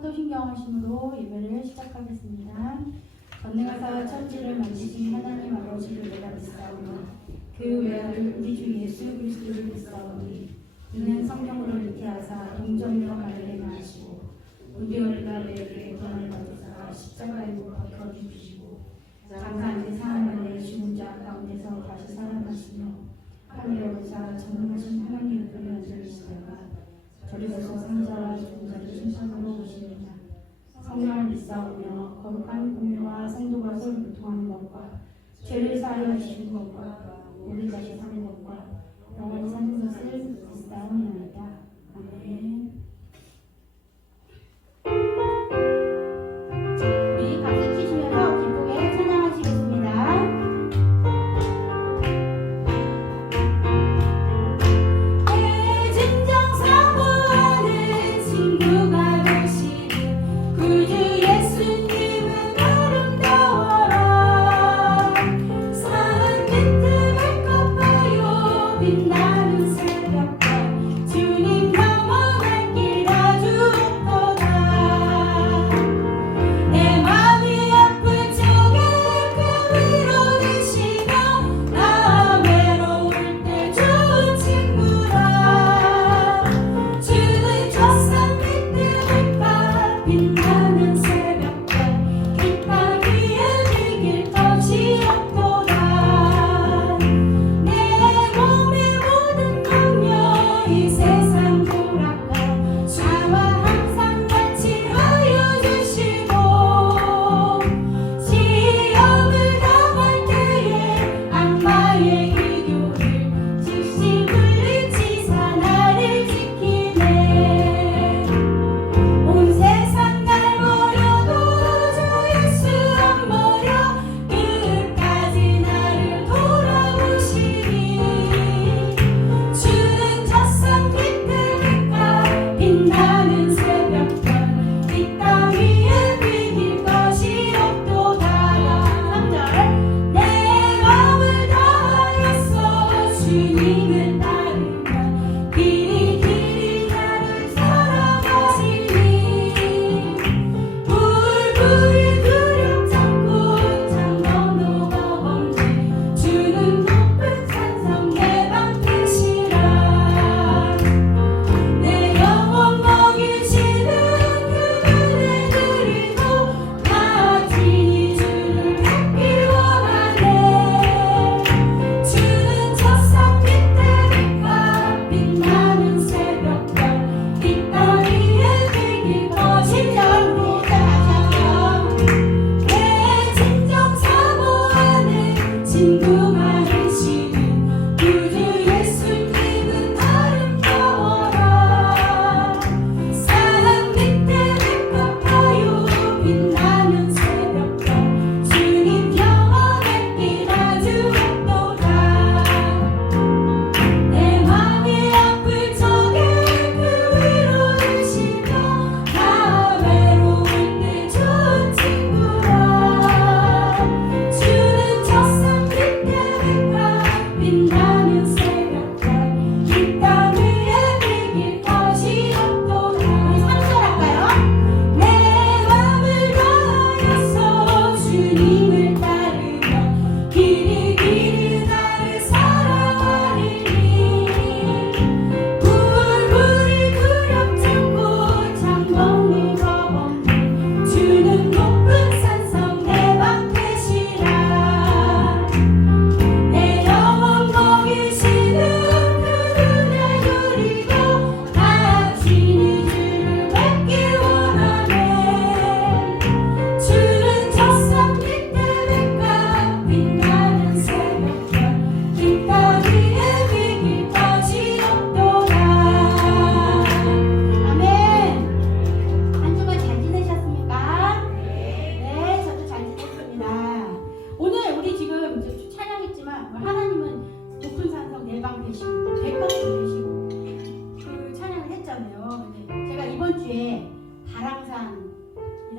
사도신경하심으로 예배를 시작하겠습니다. 전능하사 천지를 만드신 하나님 아버지를 내가 믿사오니 그 외아들 우리 주 예수 그리스도를 믿사오니 이는 성령으로 잉태하사 동정녀 마리아에게 나시고 우리어리가 내게 고난을 받으사 십자가에 못 박혀 죽으시고 장사한 사흘 만에 죽은 자 가운데서 다시 살아나시며 하늘에 오르사 전능하신 하나님의 편에 앉으시다가 저리로서 상자와 죽은 자를 심판하러 오시느냐. 성령을 믿사오며 거룩한 공유와 성도가 서로 교통하는 것과 죄를 사하여 주시는 것과 우리 다시 사는 것과 영원히 사는 것을 믿사옵나이다. 아멘. 우리 박수 치시면서 기쁘게 찬양하시겠습니다.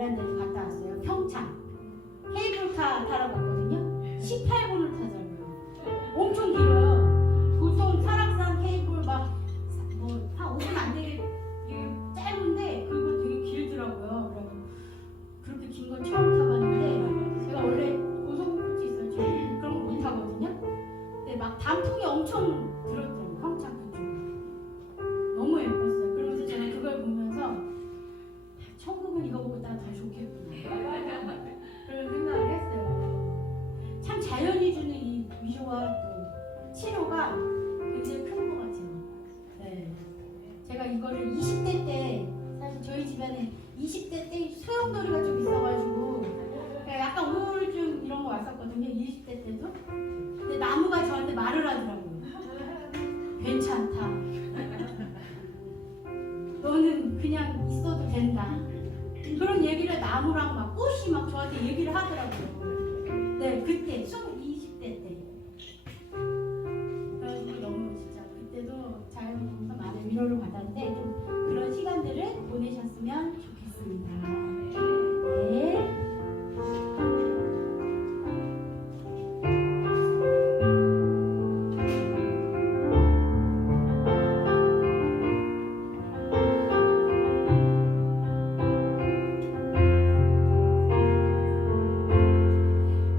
이런 데서 갔다 왔어요. 평창 케이블카 타러 갔거든요. 18분을 타잖아요. 엄청 길어요. 보통 설악산 케이블 막 한 5분 안 되게 짧은데 그거 되게 길더라고요. 이거를 20대 때, 사실 저희 집안에 20대 때 소용돌이가 좀 있어가지고 약간 우울증 이런 거 왔었거든요. 20대 때도. 근데 나무가 저한테 말을 하더라고요. 괜찮다. 너는 그냥 있어도 된다. 그런 얘기를 나무랑 막 꽃이 막 저한테 얘기를 하더라고요. 네, 그때 20대 때. 그래서 너무 진짜 그때도 잘 보면서 많은 위로를 받았는데 좀 그런 시간들을 보내셨으면 좋겠습니다. 네.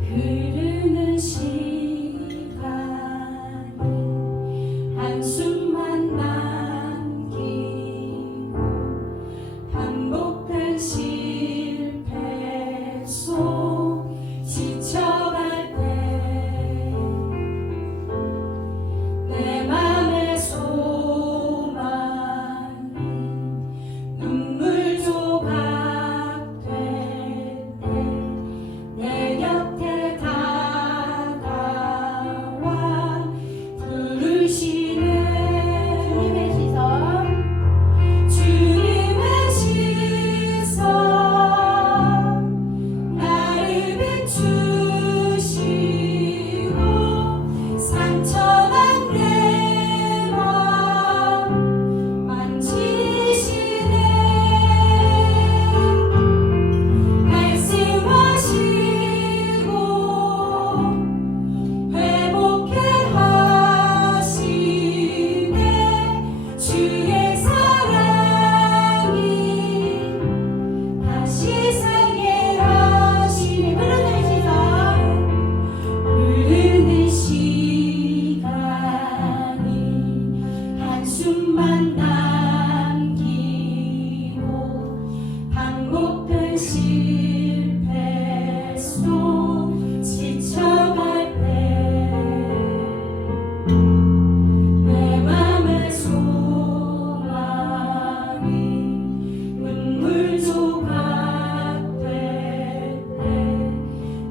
흐르는 시간이 한숨만 남기고 반복된 실패 속 지쳐갈 때 내 맘의 소망이 눈물 조각 될 때 내 곁에 다가와 부르시네 주님의 시선, 주님의 시선 나를 비추시고 상처난 내 맘 만지시네 말씀하시고 회복해 하시네 주의 사랑이 다시 살게 하시네 흐르는 시간이 한숨만 남기고 반복된 실패 속 지쳐갈 때 내 맘의 소망이 눈물 조각 될 때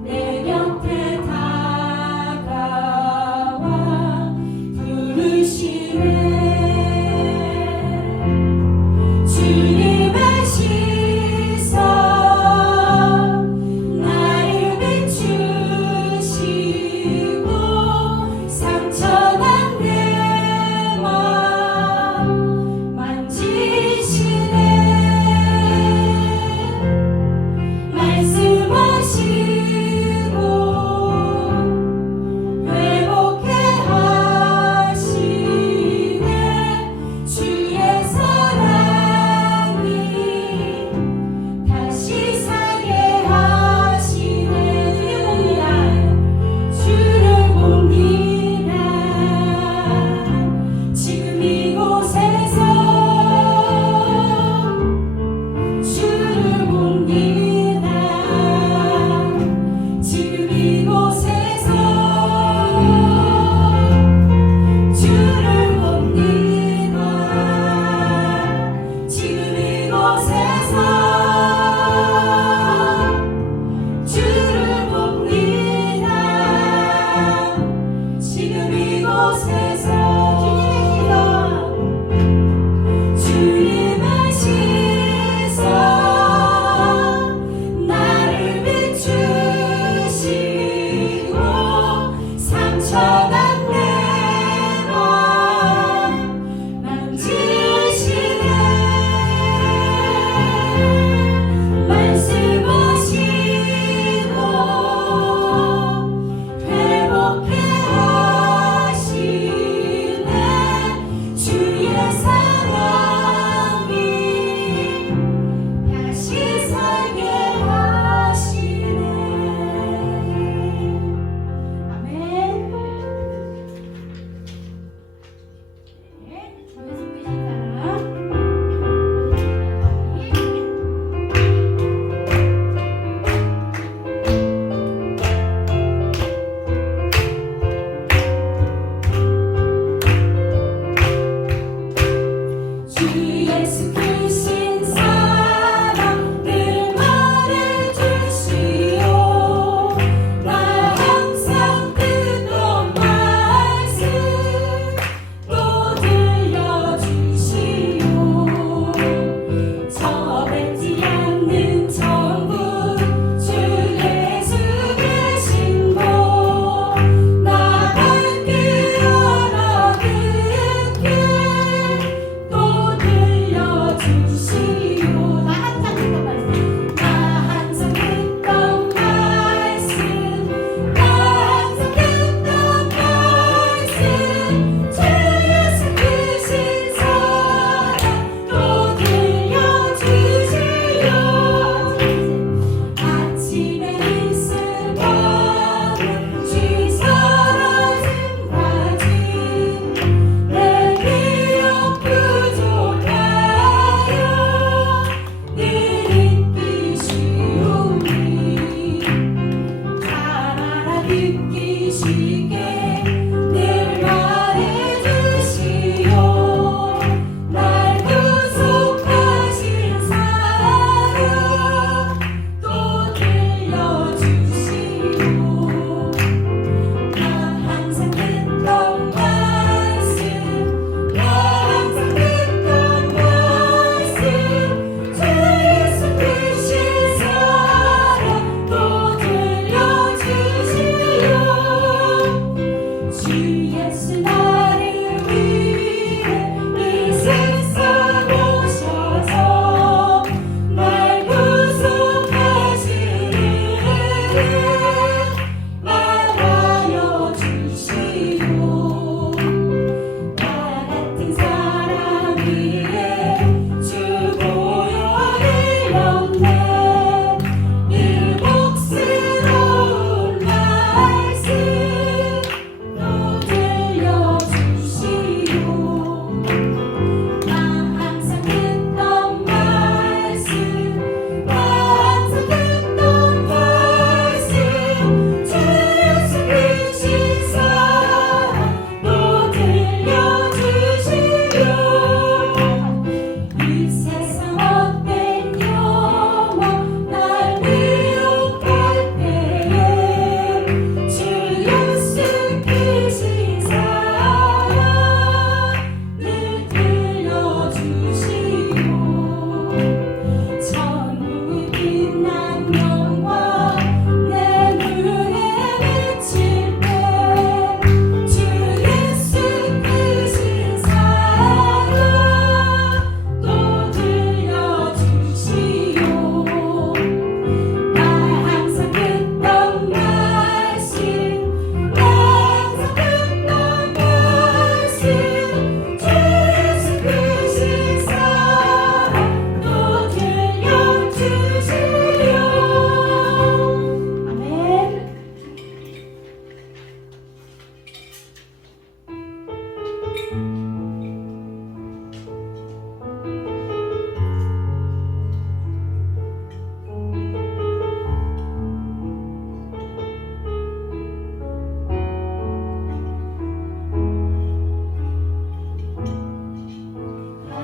내 곁에 다가와 부르시네 주님의 시선 나를 비추시고 상처난 내 맘 만지시네 말씀하시고 회복해 하시네 주의 사랑이 다시 살게 하시네 주를 봅니다 지금 이곳에서 주를 봅니다 지금 이곳에서 주를 봅니다 지금 이곳에서 주를 봅니다 지금 이곳에서 주님의 시선 나를 비추시고 상처난 내 맘 만지시네 말씀하시고 회복해 하시네 주의 사랑이 다시 살게 하시네 아멘. 네, 저희 속되신 사람. 주여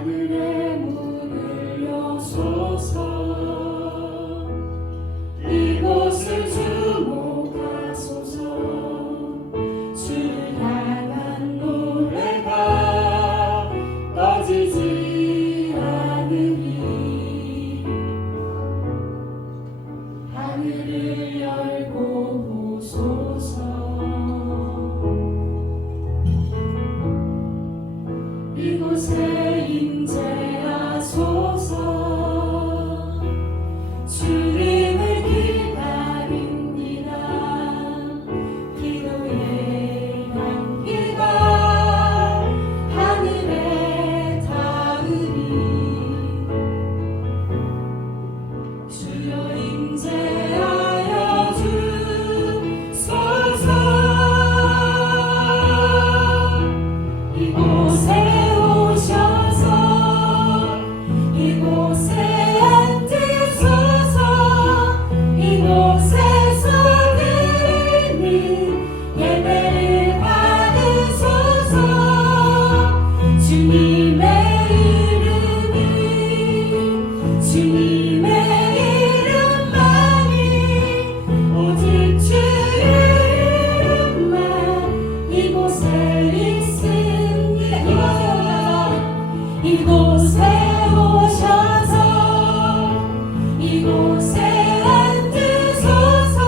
하늘의 문을 여소서 이곳을 주목하소서 주를 향한 노래가 꺼지지 않으니 하늘을 열고 보소서 이곳에 임재하소서 주님을 기다립니다 기도의 향기가 하늘에 닿으니 주여 임재하여 주소서 이곳에 오셔서 이곳에 앉으소서 이곳에서 드리는 예배를 받으소서 주님의 이름이 주님의 이름만이 오직 주의 이름만 이곳에 있습니다 이곳에 오셔서 이곳에 앉으소서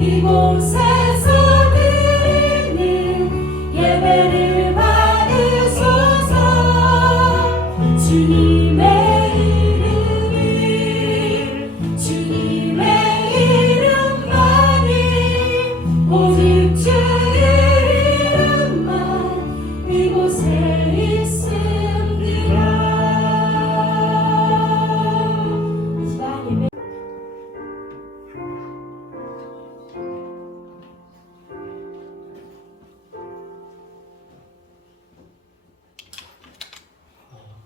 이곳에서 드리는 예배를 받으소서 주님의 이름이 주님의 이름만이 오직 주의 이름만 이곳에 있습니다. 이 시간 예배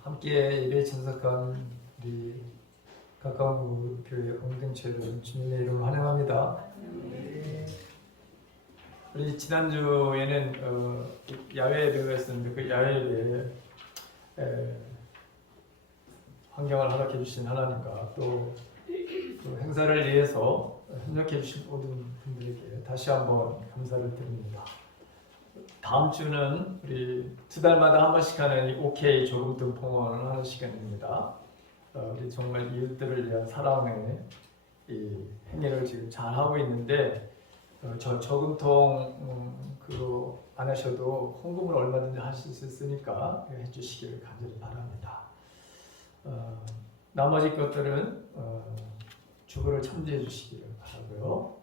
함께 예배에 참석한 우리 가까운 교회 공동체를 주님의 이름으로 환영합니다. 우리 지난주에는 야외 예배가 있었는데 그 야외 예배에 환경을 허락해 주신 하나님과 또 행사를 위해서 협력해 주신 모든 분들에게 다시 한번 감사를 드립니다. 다음 주는 우리 2달마다 한 번씩 하는 이 OK 조금등 봉헌을 하는 시간입니다. 우리 정말 이웃들을 위한 사랑의 이 행위를 지금 잘 하고 있는데 저 저금통 그거 안 하셔도 헌금을 얼마든지 하실 수 있으니까 해주시기를 간절히 바랍니다. 나머지 것들은 주보를 참조해 주시기를 바라고요.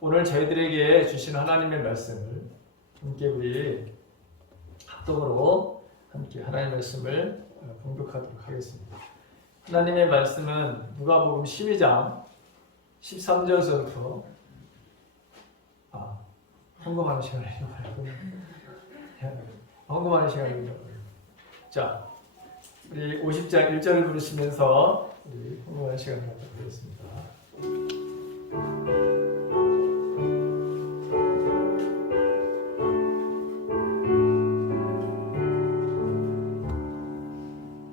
오늘 저희들에게 주신 하나님의 말씀을 함께 우리 합동으로 함께 하나님의 말씀을 봉독하도록 하겠습니다. 하나님의 말씀은 누가복음 12장 13절서부터 헌금하는 시간이에요. 헌금하는 시간입니다. 자, 우리 50장 1절을 부르시면서 우리 헌금하는 시간을 갖도록 하겠습니다.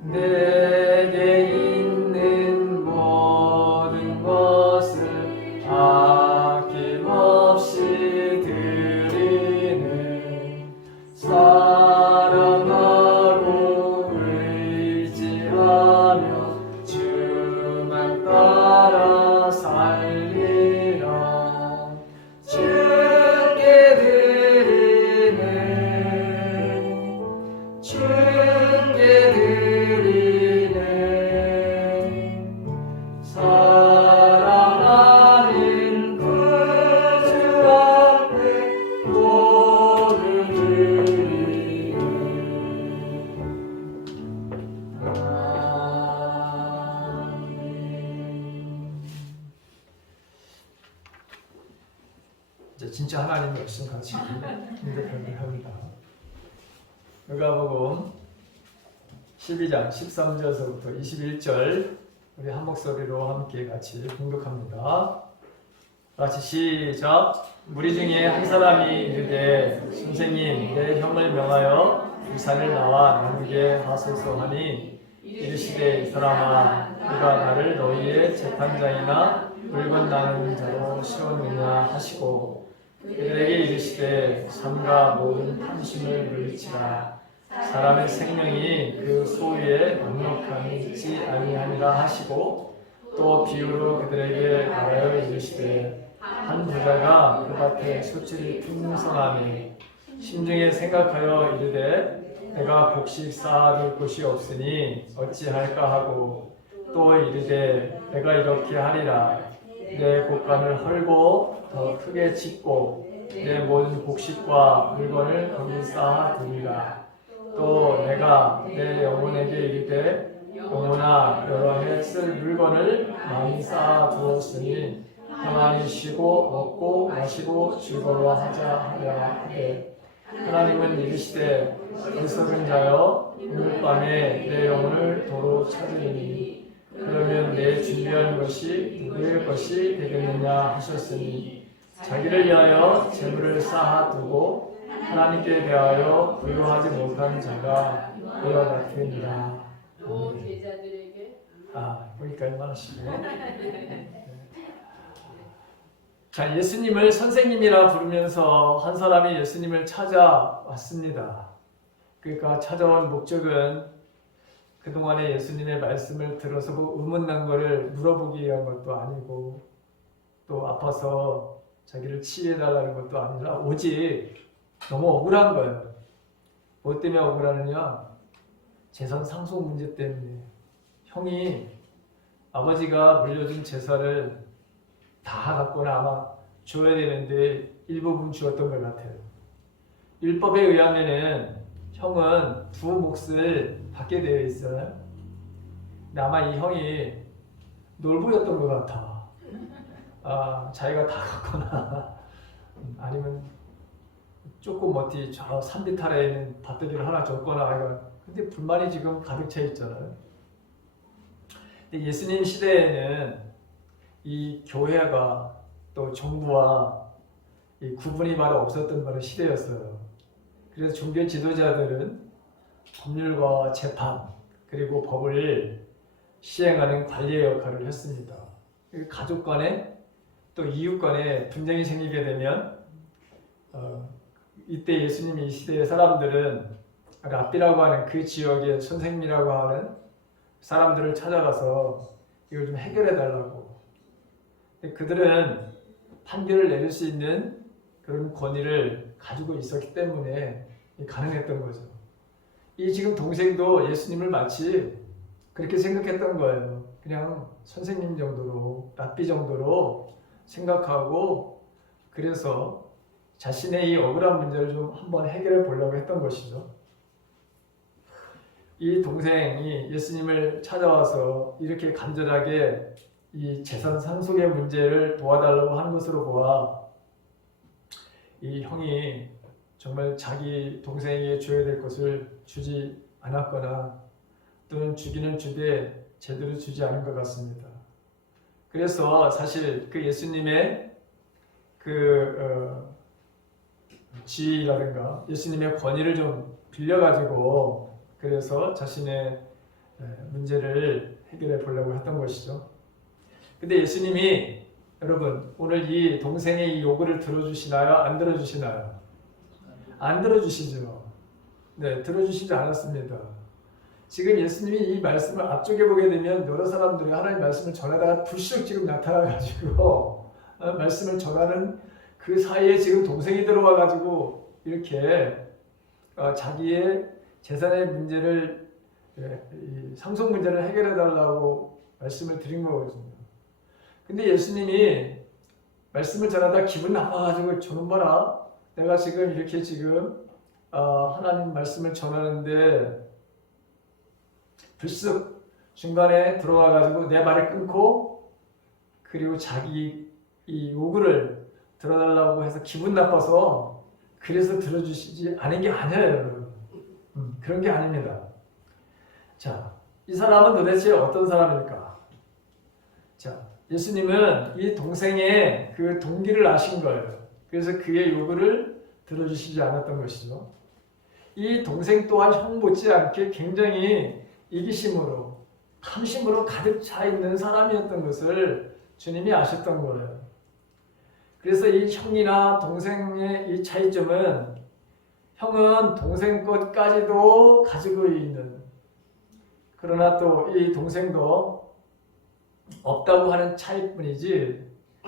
내게 있는 모든 것을 아낌없이 드리는 사랑하고 의지하며 주만 따라 살리라 주께 드리는 주께 사랑하는 구주 앞에 모두 드리는 아멘. 이제 진짜 하나님 말씀 같이 공독을 합니다. 누가복음 12장 13절서부터 21절 우리 한 목소리로 함께 같이 공독합니다. 같이 시작. 무리 중에 한 사람이 이르되 선생님 내 형을 명하여 부산을 나와 나누게 하소서 하니 이르시되 이 사람아 네가 나를 너희의 재판장이나 물건 나누는 자로 세웠느냐 하시고 그들에게 이르시되 삼가 모든 탐심을 물리치라 사람의 생명이 그 소유에 넉넉함이 있지 아니하니라 하시고 또 비유로 그들에게 말하여 이르시되 한 부자가 그 밭에 소출이 풍성하니 심중에 생각하여 이르되 내가 곡식 쌓아둘 곳이 없으니 어찌할까 하고 또 이르되 내가 이렇게 하리라 내 곡간을 헐고 더 크게 짓고 내 모든 곡식과 물건을 거기 쌓아두리라 또 내가 내 영혼에게 이르되 영혼아 여러 해 쓸 물건을 많이 쌓아두었으니 가만히 쉬고 먹고 마시고 즐거워하자 하랴 하되 하나님은 이르시되 어리석은 자여 오늘 밤에 내 영혼을 도로 찾으리니 그러면 내 준비한 것이 누구의 것이 되겠느냐 하셨으니 자기를 위하여 재물을 쌓아두고 하나님께 대하여 부요하지 못한 자가 그와 같으니라. 또 제자들에게 여기까지만 하시고 자, 예수님을 선생님이라 부르면서 한 사람이 예수님을 찾아왔습니다. 그러니까 찾아온 목적은 그동안에 예수님의 말씀을 들어서 뭐 의문난 것을 물어보기 위한 것도 아니고 또 아파서 자기를 치유해달라는 것도 아니라 오직 너무 억울한 거예요. 뭐 때문에 억울하느냐? 재산 상속 문제 때문에 형이 아버지가 물려준 재산을 다 갖고는 아마 줘야 되는데 일부분 주었던 것 같아요. 율법에 의하면은 형은 두 몫을 받게 되어 있어요. 근데 아마 이 형이 놀부였던 것 같아. 자기가 다 갖거나 아니면 조금 어디 저 산비탈에 있는 밭들이를 하나 줬거나 근데 불만이 지금 가득 차 있잖아요. 근데 예수님 시대에는 이 교회가 또 정부와 이 구분이 바로 없었던 바로 시대였어요. 그래서 종교 지도자들은 법률과 재판 그리고 법을 시행하는 관리의 역할을 했습니다. 가족 간에 또 이웃 간에 분쟁이 생기게 되면 이때 예수님 이 시대의 사람들은 랍비라고 하는 그 지역의 선생님이라고 하는 사람들을 찾아가서 이걸 좀 해결해 달라고. 그들은 판결을 내릴 수 있는 그런 권위를 가지고 있었기 때문에 가능했던 거죠. 이 지금 동생도 예수님을 마치 그렇게 생각했던 거예요. 그냥 선생님 정도로, 랍비 정도로 생각하고 그래서 자신의 이 억울한 문제를 좀 한번 해결해 보려고 했던 것이죠. 이 동생이 예수님을 찾아와서 이렇게 간절하게 이 재산 상속의 문제를 도와달라고 하는 것으로 보아 이 형이 정말 자기 동생에게 줘야 될 것을 주지 않았거나 또는 주기는 주되 제대로 주지 않은 것 같습니다. 그래서 사실 그 예수님의 지위라든가 예수님의 권위를 좀 빌려가지고 그래서 자신의 문제를 해결해 보려고 했던 것이죠. 근데 예수님이 여러분 오늘 이 동생의 이 요구를 들어주시나요? 안 들어주시나요? 안 들어주시죠. 네, 들어주시지 않았습니다. 지금 예수님이 이 말씀을 앞쪽에 보게 되면 여러 사람들이 하나님 말씀을 전하다가 불쑥 지금 나타나가지고 말씀을 전하는 그 사이에 지금 동생이 들어와가지고 이렇게 자기의 재산의 문제를 상속 문제를 해결해 달라고 말씀을 드린 거거든요. 근데 예수님이 말씀을 전하다 기분 나빠가지고 저놈 봐라 내가 지금 이렇게 하나님 말씀을 전하는데 불쑥 중간에 들어와가지고 내 말을 끊고 그리고 자기 이 요구를 들어달라고 해서 기분 나빠서 그래서 들어주시지 않은 게 아니에요, 여러분. 그런 게 아닙니다. 자, 이 사람은 도대체 어떤 사람일까? 자, 예수님은 이 동생의 그 동기를 아신 거예요. 그래서 그의 요구를 들어주시지 않았던 것이죠. 이 동생 또한 형 못지않게 굉장히 이기심으로 탐심으로 가득 차 있는 사람이었던 것을 주님이 아셨던 거예요. 그래서 이 형이나 동생의 이 차이점은 형은 동생 것까지도 가지고 있는, 그러나 또 이 동생도 없다고 하는 차이뿐이지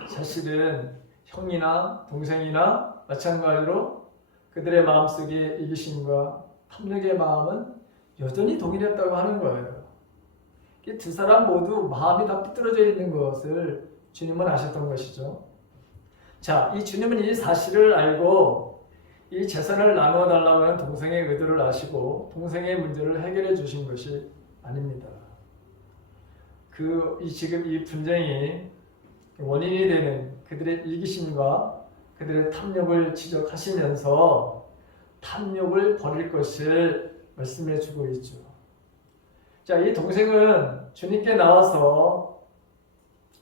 사실은 형이나 동생이나 마찬가지로 그들의 마음속에 이기심과 탐욕의 마음은 여전히 동일했다고 하는 거예요. 이 두 사람 모두 마음이 다 삐뚤어져 있는 것을 주님은 아셨던 것이죠. 자, 이 주님은 이 사실을 알고 이 재산을 나누어 달라고 하는 동생의 의도를 아시고 동생의 문제를 해결해 주신 것이 아닙니다. 지금 이 분쟁이 원인이 되는 그들의 이기심과 그들의 탐욕을 지적하시면서 탐욕을 버릴 것을 말씀해 주고 있죠. 자, 이 동생은 주님께 나와서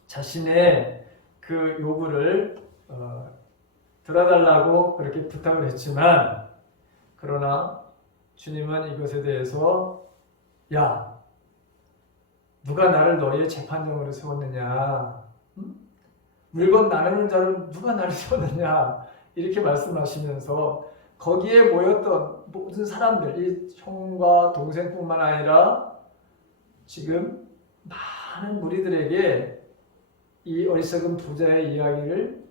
자신의 그 요구를 들어달라고 그렇게 부탁을 했지만, 그러나 주님은 이것에 대해서 야, 누가 나를 너희의 재판장으로 세웠느냐? 물건 나누는 자로 누가 나를 세웠느냐? 이렇게 말씀하시면서 거기에 모였던 모든 사람들, 이 형과 동생뿐만 아니라 지금 많은 무리들에게 이 어리석은 부자의 이야기를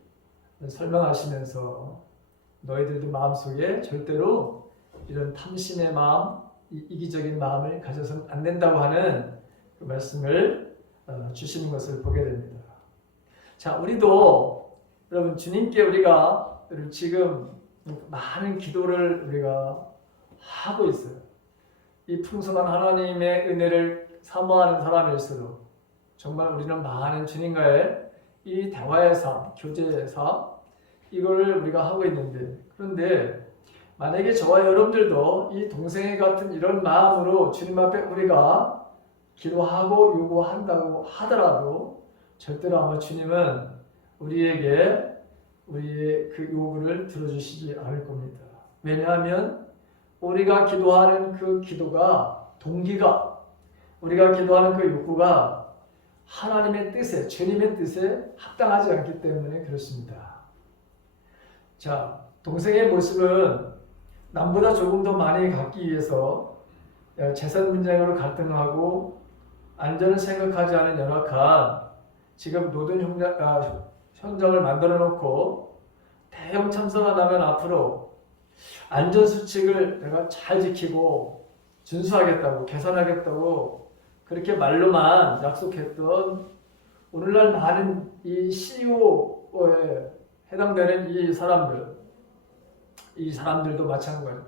설명하시면서 너희들도 마음속에 절대로 이런 탐심의 마음, 이기적인 마음을 가져서는 안 된다고 하는 그 말씀을 주시는 것을 보게 됩니다. 자, 우리도 여러분 주님께 우리가 지금 많은 기도를 우리가 하고 있어요. 이 풍성한 하나님의 은혜를 사모하는 사람일수록 정말 우리는 많은 주님과의 이 대화의 삶, 교제의 삶, 이걸 우리가 하고 있는데, 그런데 만약에 저와 여러분들도 이 동생의 같은 이런 마음으로 주님 앞에 우리가 기도하고 요구한다고 하더라도 절대로 아마 주님은 우리에게 우리의 그 요구를 들어주시지 않을 겁니다. 왜냐하면 우리가 기도하는 그 기도가, 동기가, 우리가 기도하는 그 욕구가 하나님의 뜻에, 주님의 뜻에 합당하지 않기 때문에 그렇습니다. 자, 동생의 모습은 남보다 조금 더 많이 갖기 위해서 재산 분쟁으로 갈등하고 안전을 생각하지 않은 연약한 지금 노동 현장을 만들어 놓고 대형 참사가 나면 앞으로 안전수칙을 내가 잘 지키고 준수하겠다고, 개선하겠다고 그렇게 말로만 약속했던 오늘날 많은 이 CEO에 해당되는 이 사람들도 마찬가지입니다.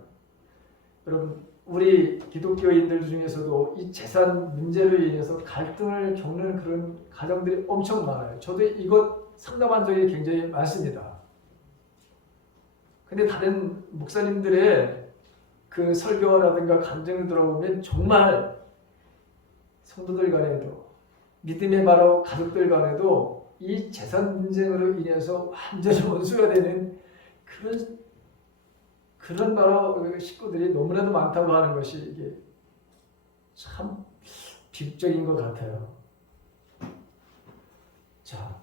여러분, 우리 기독교인들 중에서도 이 재산 문제로 인해서 갈등을 겪는 그런 가정들이 엄청 많아요. 저도 이것 상담한 적이 굉장히 많습니다. 근데 다른 목사님들의 그 설교라든가 간증을 들어보면 정말 성도들 간에도, 믿음의 바로 가족들 간에도 이 재산 분쟁으로 인해서 완전히 원수가 되는 그런 바로 식구들이 너무나도 많다고 하는 것이 이게 참 비극적인 것 같아요. 자,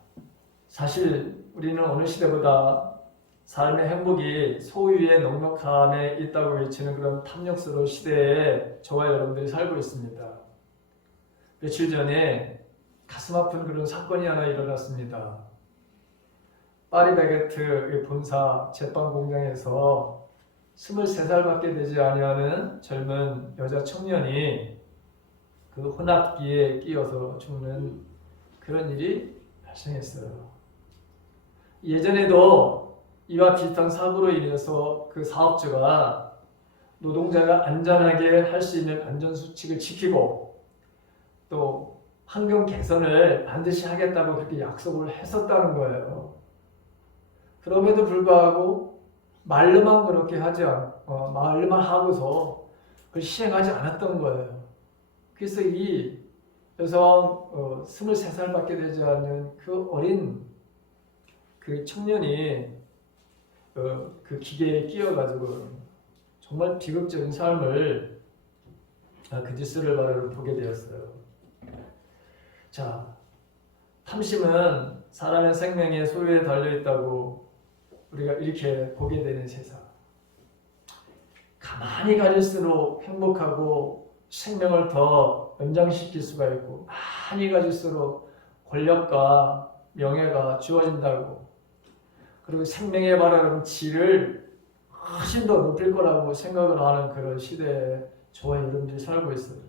사실 우리는 어느 시대보다 삶의 행복이 소유의 넉넉함에 있다고 외치는 그런 탐욕스러운 시대에 저와 여러분들이 살고 있습니다. 며칠 전에 가슴 아픈 그런 사건이 하나 일어났습니다. 파리 베게트 본사 제빵 공장에서 23살밖에 되지 아니하는 젊은 여자 청년이 그 혼합기에 끼어서 죽는 그런 일이 발생했어요. 예전에도 이와 비슷한 사고로 인해서 그 사업주가 노동자가 안전하게 할 수 있는 안전수칙을 지키고 또 환경 개선을 반드시 하겠다고 그렇게 약속을 했었다는 거예요. 그럼에도 불구하고 말로만 그렇게 말로만 하고서 그걸 시행하지 않았던 거예요. 그래서 이 여성 23살밖에 되지 않는 그 어린 그 청년이 그 기계에 끼어가지고 정말 비극적인 삶을 그 뉴스를 바로 보게 되었어요. 자, 탐심은 사람의 생명의 소유에 달려있다고 우리가 이렇게 보게 되는 세상. 가만히 가질수록 행복하고 생명을 더 연장시킬 수가 있고, 많이 가질수록 권력과 명예가 주어진다고, 그리고 생명의 바라는 질을 훨씬 더 높일 거라고 생각을 하는 그런 시대에 저와 여러분들이 살고 있어요.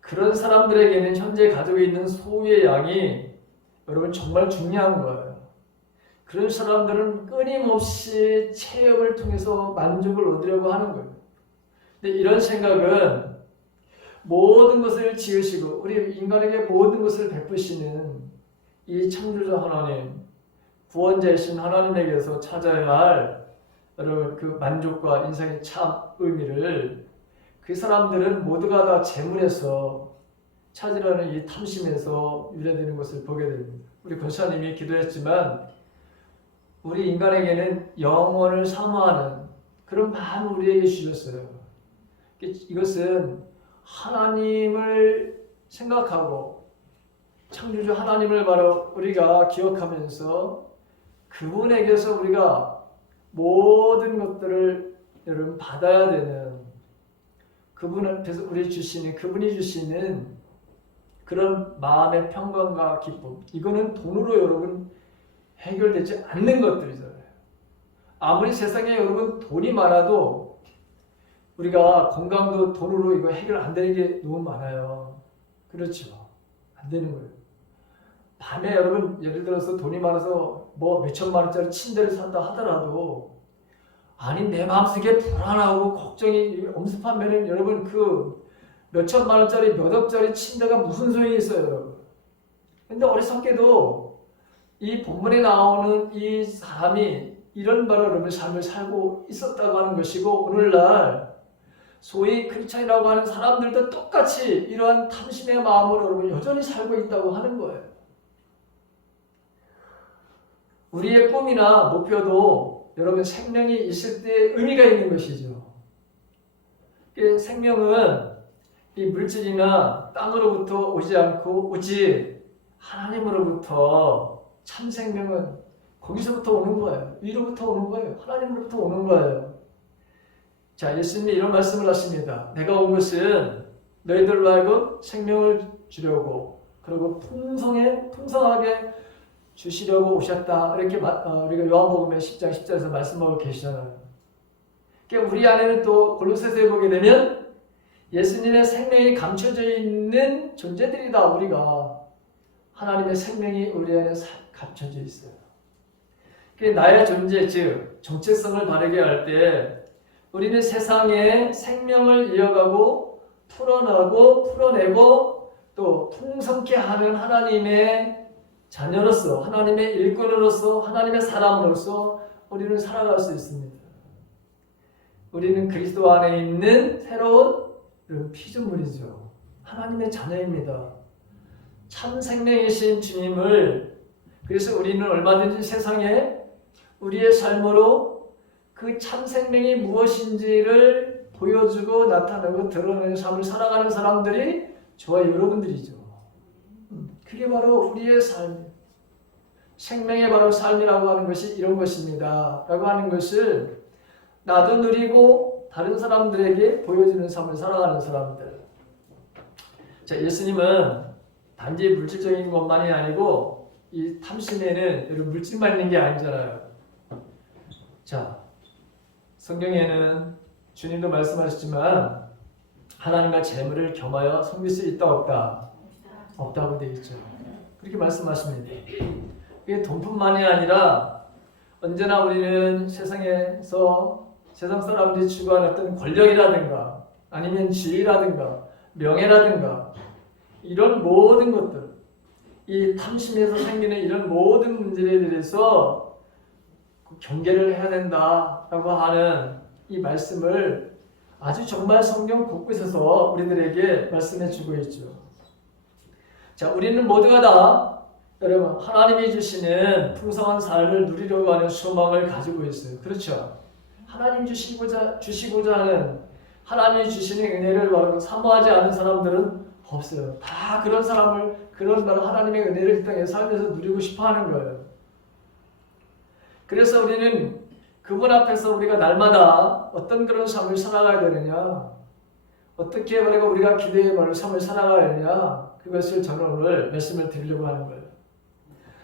그런 사람들에게는 현재 가지고 있는 소유의 양이 여러분 정말 중요한 거예요. 그런 사람들은 끊임없이 체험을 통해서 만족을 얻으려고 하는 거예요. 근데 이런 생각은 모든 것을 지으시고 우리 인간에게 모든 것을 베푸시는 이 창조자 하나님, 구원자이신 하나님에게서 찾아야 할 여러분 그 만족과 인생의 참 의미를 그 사람들은 모두가 다 재물에서 찾으려는 이 탐심에서 유래되는 것을 보게 됩니다. 우리 권사님이 기도했지만 우리 인간에게는 영원을 사모하는 그런 마음을 우리에게 주셨어요. 이것은 하나님을 생각하고 창조주 하나님을 바로 우리가 기억하면서 그분에게서 우리가 모든 것들을 여러분 받아야 되는 그분한테서 우리 주시는 그분이 주시는 그런 마음의 평강과 기쁨, 이거는 돈으로 여러분 해결되지 않는 것들이잖아요. 아무리 세상에 여러분 돈이 많아도 우리가 건강도 돈으로 이거 해결 안 되는 게 너무 많아요. 그렇죠? 안 되는 거예요. 밤에 여러분 예를 들어서 돈이 많아서 뭐 몇천만 원짜리 침대를 산다 하더라도 아니 내 마음속에 불안하고 걱정이 엄습하면은 여러분 그 몇천만 원짜리 몇 억짜리 침대가 무슨 소용이 있어요, 여러분. 근데 어리석게도 이 본문에 나오는 이 사람이 이런 바로 여러분 삶을 살고 있었다고 하는 것이고, 오늘날 소위 크리스찬이라고 하는 사람들도 똑같이 이러한 탐심의 마음으로 여러분 여전히 살고 있다고 하는 거예요. 우리의 꿈이나 목표도 여러분 생명이 있을 때 의미가 있는 것이죠. 생명은 이 물질이나 땅으로부터 오지 않고 오직 하나님으로부터, 참 생명은 거기서부터 오는 거예요. 위로부터 오는 거예요. 하나님으로부터 오는 거예요. 자, 예수님이 이런 말씀을 하십니다. 내가 온 것은 너희들로 하여금 생명을 주려고, 그리고 풍성하게 주시려고 오셨다. 이렇게 우리가 요한복음의 10장 10절에서 말씀하고 계시잖아요. 그러니까 우리 안에는 또 골로새서에 보게 되면 예수님의 생명이 감춰져 있는 존재들이다. 우리가 하나님의 생명이 우리 안에 감춰져 있어요. 나의 존재, 즉 정체성을 바르게 할 때 우리는 세상에 생명을 이어가고 풀어내고 또 풍성케 하는 하나님의 자녀로서, 하나님의 일꾼으로서, 하나님의 사람으로서 우리는 살아갈 수 있습니다. 우리는 그리스도 안에 있는 새로운 피조물이죠. 하나님의 자녀입니다. 참 생명이신 주님을, 그래서 우리는 얼마든지 세상에 우리의 삶으로 그 참 생명이 무엇인지를 보여주고 나타내고 드러내는 삶을 살아가는 사람들이 저와 여러분들이죠. 그게 바로 우리의 삶, 생명의 바로 삶이라고 하는 것이 이런 것입니다 라고 하는 것을 나도 누리고 다른 사람들에게 보여주는 삶을 살아가는 사람들. 자, 예수님은 단지 물질적인 것만이 아니고 이 탐심에는 여러분 물질만 있는 게 아니잖아요. 자, 성경에는 주님도 말씀하셨지만 하나님과 재물을 겸하여 섬길 수 있다 없다? 없다고 되어 있죠. 그렇게 말씀하십니다. 이게 돈뿐만이 아니라 언제나 우리는 세상에서 세상 사람들이 추구하는 어떤 권력이라든가 아니면 지위라든가 명예라든가 이런 모든 것들, 이 탐심에서 생기는 이런 모든 문제에 대해서 경계를 해야 된다라고 하는 이 말씀을 아주 정말 성경 곳곳에서 우리들에게 말씀해 주고 있죠. 자, 우리는 모두가 다 여러분 하나님이 주시는 풍성한 삶을 누리려고 하는 소망을 가지고 있어요. 그렇죠? 하나님 주시고자 하는 하나님이 주시는 은혜를 바로 사모하지 않은 사람들은 없어요. 다 그런 사람을 그런 바로 하나님의 은혜를 이 땅에 살면서 누리고 싶어하는 거예요. 그래서 우리는 그분 앞에서 우리가 날마다 어떤 그런 삶을 살아가야 되느냐, 어떻게 우리가 기대의 바로 삶을 살아가야 되느냐, 그것을 저는 오늘 말씀을 드리려고 하는 거예요.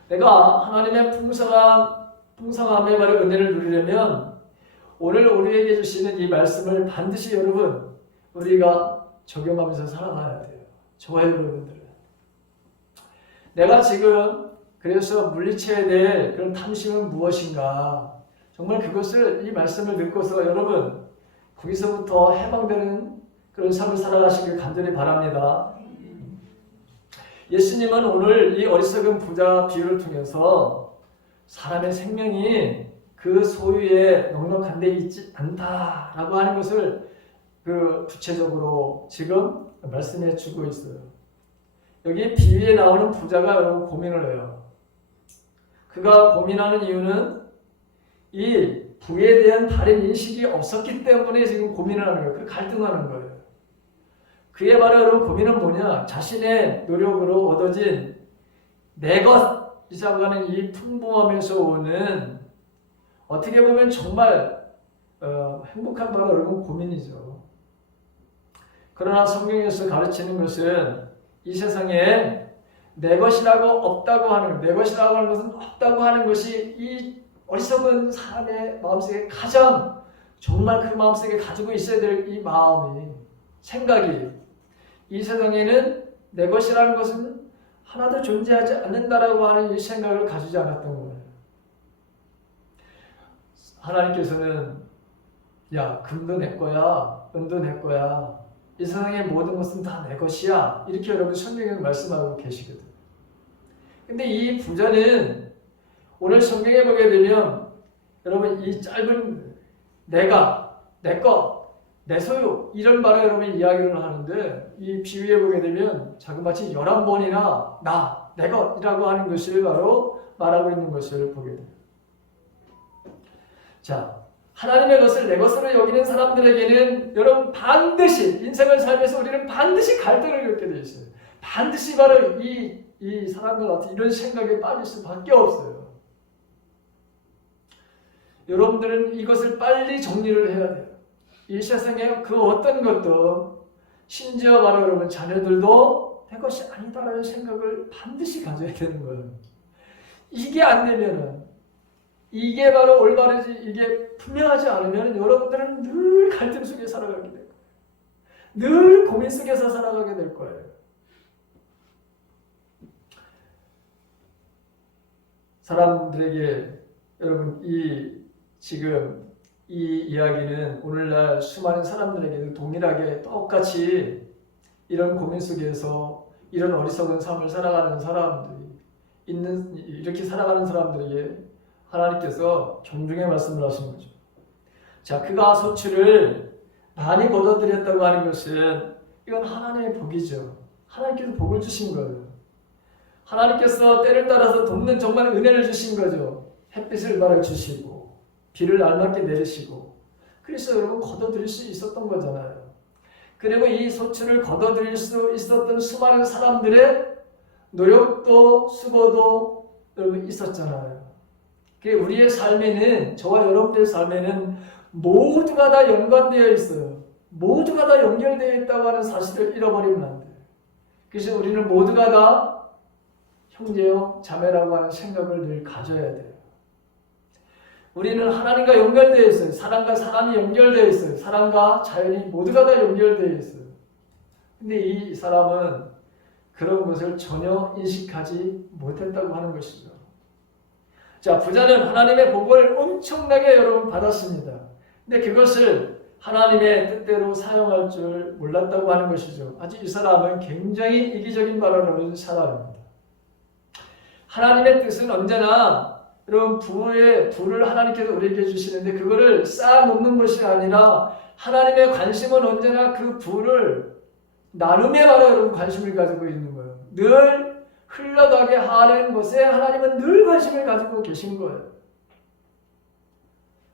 내가 하나님의 풍성함의 바로 은혜를 누리려면 오늘 우리에게 주시는 이 말씀을 반드시 여러분 우리가 적용하면서 살아가야 돼요. 저와 여러분들은. 내가 지금 그래서 물리쳐야 될 그런 탐심은 무엇인가? 정말 그것을 이 말씀을 듣고서 여러분 거기서부터 해방되는 그런 삶을 살아가시길 간절히 바랍니다. 예수님은 오늘 이 어리석은 부자 비유를 통해서 사람의 생명이 그 소유에 넉넉한 데 있지 않다라고 하는 것을 구체적으로 지금 말씀해 주고 있어요. 여기 비유에 나오는 부자가 여러분 고민을 해요. 그가 고민하는 이유는 이 부에 대한 바른 인식이 없었기 때문에 지금 고민을 하는 거예요. 그 갈등하는 거예요. 그의 바로 여러분 고민은 뭐냐? 자신의 노력으로 얻어진 내 것이라고 하는 이 풍부함에서 오는 어떻게 보면 정말 행복한 바로 여러분 고민이죠. 그러나 성경에서 가르치는 것은 이 세상에 내 것이라고 없다고 하는 내 것이라고 하는 것은 없다고 하는 것이 이 어리석은 사람의 마음속에 가장 정말 그 마음속에 가지고 있어야 될 이 마음이 생각이 이 세상에는 내 것이라는 것은 하나도 존재하지 않는다라고 하는 이 생각을 가지지 않았던 거예요. 하나님께서는 야 금도 내 거야 은도 내 거야 이 세상의 모든 것은 다 내 것이야 이렇게 여러분 성경에 말씀하고 계시거든. 근데 이 부자는 오늘 성경에 보게 되면 여러분 이 짧은 내가 내 것 내 소유 이런 말을 여러분 이야기를 하는데 이 비유에 보게 되면 자그마치 11번이나 나, 내 것이라고 하는 것을 바로 말하고 있는 것을 보게 돼요. 자, 하나님의 것을 내 것으로 여기는 사람들에게는 여러분 반드시 인생을 살면서 우리는 반드시 갈등을 겪게 되어 있어요. 반드시 바로 이 사람과 같은 이런 생각에 빠질 수밖에 없어요. 여러분들은 이것을 빨리 정리를 해야 돼요. 이 세상에 그 어떤 것도 심지어 바로 여러분 자녀들도 내 것이 아니다라는 생각을 반드시 가져야 되는 거예요. 이게 안 되면은 이게 바로 올바르지 이게 분명하지 않으면 여러분들은 늘 갈등 속에 살아가게 될 거예요. 늘 고민 속에서 살아가게 될 거예요. 사람들에게 여러분 지금 이 이야기는 오늘날 수많은 사람들에게도 동일하게 똑같이 이런 고민 속에서 이런 어리석은 삶을 살아가는 사람들이 이렇게 살아가는 사람들에게 하나님께서 존중의 말씀을 하신 거죠. 자, 그가 소출을 많이 거둬들였다고 하는 것은 이건 하나님의 복이죠. 하나님께서 복을 주신 거예요. 하나님께서 때를 따라서 돕는 정말 은혜를 주신 거죠. 햇빛을 바라 주시고 비를 알맞게 내리시고 그래서 여러분 거둬들일 수 있었던 거잖아요. 그리고 이 소출을 거둬들일 수 있었던 수많은 사람들의 노력도 수고도 여러분 있었잖아요. 우리의 삶에는 저와 여러분들의 삶에는 모두가 다 연관되어 있어요. 모두가 다 연결되어 있다고 하는 사실을 잃어버리면 안 돼요. 그래서 우리는 모두가 다 형제요 자매라고 하는 생각을 늘 가져야 돼요. 우리는 하나님과 연결되어 있어요. 사람과 사람이 연결되어 있어요. 사람과 자연이 모두가 다 연결되어 있어요. 근데 이 사람은 그런 것을 전혀 인식하지 못했다고 하는 것이죠. 자, 부자는 하나님의 복을 엄청나게 여러분 받았습니다. 근데 그것을 하나님의 뜻대로 사용할 줄 몰랐다고 하는 것이죠. 아주 이 사람은 굉장히 이기적인 바람을 사람입니다. 하나님의 뜻은 언제나 여러분 부를 하나님께서 우리에게 주시는데 그거를 쌓아놓는 것이 아니라 하나님의 관심은 언제나 그 부를 나눔에 바로 여러분 관심을 가지고 있는 거예요. 늘 흘러가게 하는 것에 하나님은 늘 관심을 가지고 계신 거예요.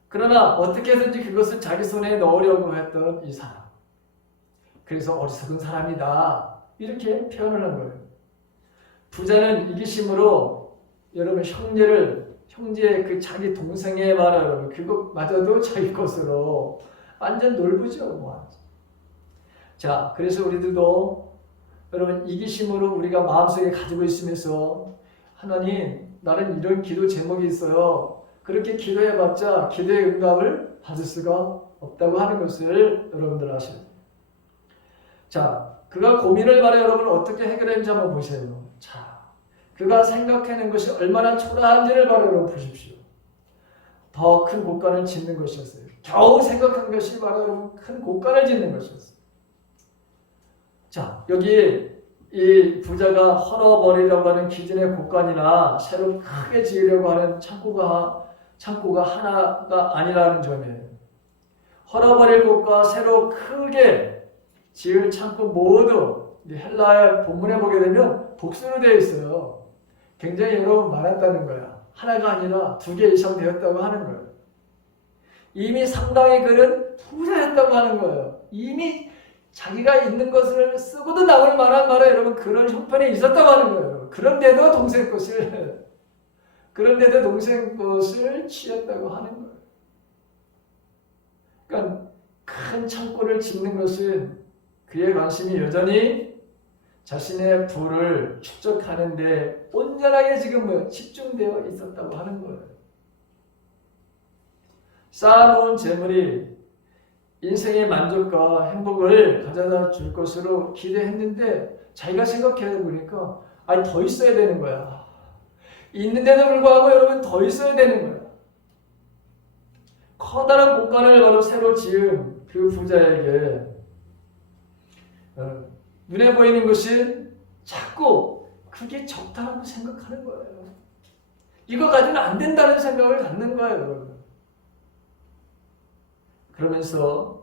그러나 어떻게든지 그것을 자기 손에 넣으려고 했던 이 사람. 그래서 어리석은 사람이다. 이렇게 표현을 한 거예요. 부자는 이기심으로 여러분 형제의 그 자기 동생의 말을 그것마저도 자기 것으로 완전 놀부죠. 자, 그래서 우리들도 여러분 이기심으로 우리가 마음속에 가지고 있으면서 하나님 나는 이런 기도 제목이 있어요. 그렇게 기도해봤자 기도의 응답을 받을 수가 없다고 하는 것을 여러분들 아셔야 돼요. 자, 그가 고민을 말해 여러분 어떻게 해결했는지 한번 보세요. 자, 그가 생각해낸 것이 얼마나 초라한지를 바로 여러분 보십시오. 더 큰 곳간을 짓는 것이었어요. 겨우 생각한 것이 바로 여러분 큰 곳간을 짓는 것이었어요. 자, 여기 이 부자가 헐어버리려고 하는 기존의 곳간이나 새로 크게 지으려고 하는 창고가 하나가 아니라는 점이에요. 헐어버릴 곳과 새로 크게 지을 창고 모두 헬라의 본문에 보게 되면 복수로 되어 있어요. 굉장히 여러분 많았다는 거야. 하나가 아니라 2개 이상 되었다고 하는 거예요. 이미 상당히 그는 부자였다고 하는 거예요. 이미 자기가 있는 것을 쓰고도 남을 만한 말에 여러분 그런 형편이 있었다고 하는 거예요. 그런데도 동생 것을 취했다고 하는 거예요. 그러니까 큰 창고를 짓는 것은 그의 관심이 여전히 자신의 부를 축적하는 데 온전하게 지금 집중되어 있었다고 하는 거예요. 쌓아놓은 재물이 인생의 만족과 행복을 가져다 줄 것으로 기대했는데 자기가 생각해 보니까 아니 더 있어야 되는 거야. 있는데도 불구하고 여러분 더 있어야 되는 거야. 커다란 곳간을 바로 새로 지은 그 부자에게 눈에 보이는 것이 자꾸 그게 적다라고 생각하는 거예요. 이거 가지고는 안 된다는 생각을 갖는 거예요, 여러분. 그러면서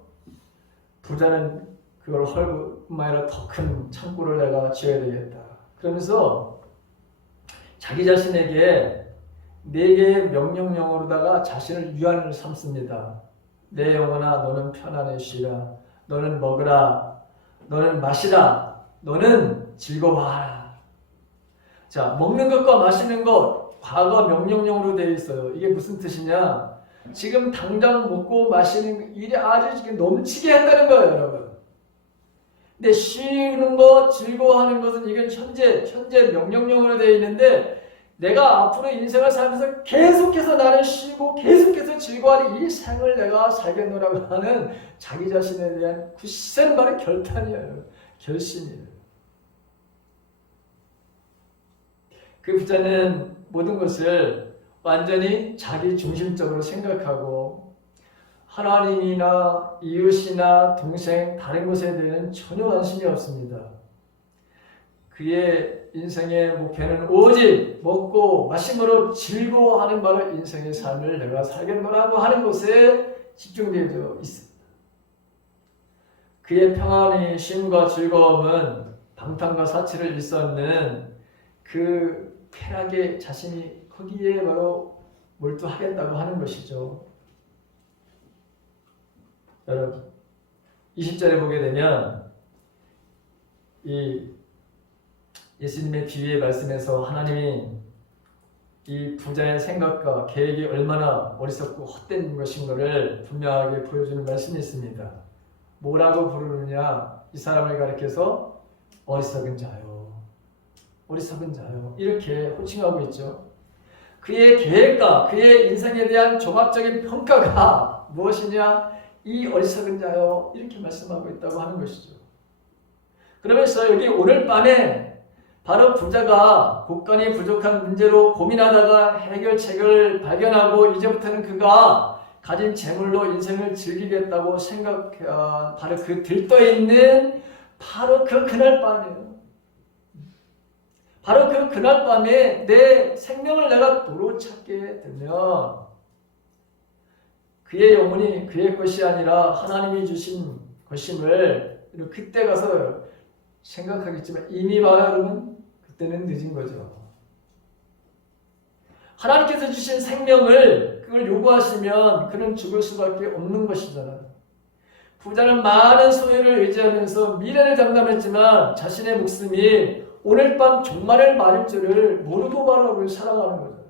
부자는 그걸 헐고 뿐만 아니라 더 큰 창고를 내가 지어야 되겠다. 그러면서 자기 자신에게 4개의 명령형으로다가 자신을 위안을 삼습니다. 내 영혼아 너는 편안히 쉬라. 너는 먹으라. 너는 마시라. 너는 즐거워하라. 자, 먹는 것과 마시는 것 과거 명령형으로 되어 있어요. 이게 무슨 뜻이냐? 지금 당장 먹고 마시는 일이 아주 지금 넘치게 한다는 거예요, 여러분. 근데 쉬는 것, 즐거워하는 것은 이건 현재 명령형으로 되어 있는데 내가 앞으로 인생을 살면서 계속해서 나를 쉬고 계속해서 즐거워하는 이 생을 내가 살겠노라고 하는 자기 자신에 대한 굳센 말의 결단이에요. 결심이에요. 그 부자는 모든 것을 완전히 자기 중심적으로 생각하고 하나님이나 이웃이나 동생 다른 것에 대해서는 전혀 관심이 없습니다. 그의 인생의 목표는 오직 먹고 마심으로 즐거워하는 바로 인생의 삶을 내가 살겠노라고 하는 것에 집중되어 있습니다. 그의 평안의 쉼과 즐거움은 방탕과 사치를 일컫는 그 쾌락의 자신이 거기에 바로 몰두하겠다고 하는 것이죠. 여러분 20절에 보게 되면 이 예수님의 비유의 말씀에서 하나님이 이 부자의 생각과 계획이 얼마나 어리석고 헛된 것인가를 분명하게 보여주는 말씀이 있습니다. 뭐라고 부르느냐? 이 사람을 가리켜서 어리석은 자요. 어리석은 자요. 이렇게 호칭하고 있죠. 그의 계획과 그의 인생에 대한 종합적인 평가가 무엇이냐? 이 어리석은 자요. 이렇게 말씀하고 있다고 하는 것이죠. 그러면서 여기 오늘 밤에 바로 부자가 곳간이 부족한 문제로 고민하다가 해결책을 발견하고 이제부터는 그가 가진 재물로 인생을 즐기겠다고 생각한 바로 그 들떠있는 바로 그 그날 밤이에요. 바로 그 그날 밤에 내 생명을 내가 도로 찾게 되면 그의 영혼이 그의 것이 아니라 하나님이 주신 것임을 그때 가서 생각하겠지만 이미 말하면 그때는 늦은 거죠. 하나님께서 주신 생명을 그걸 요구하시면 그는 죽을 수밖에 없는 것이잖아요. 부자는 많은 소유를 의지하면서 미래를 장담했지만 자신의 목숨이 오늘 밤 종말을 맞을 줄을 모르고 바로 살아가는 거잖아요.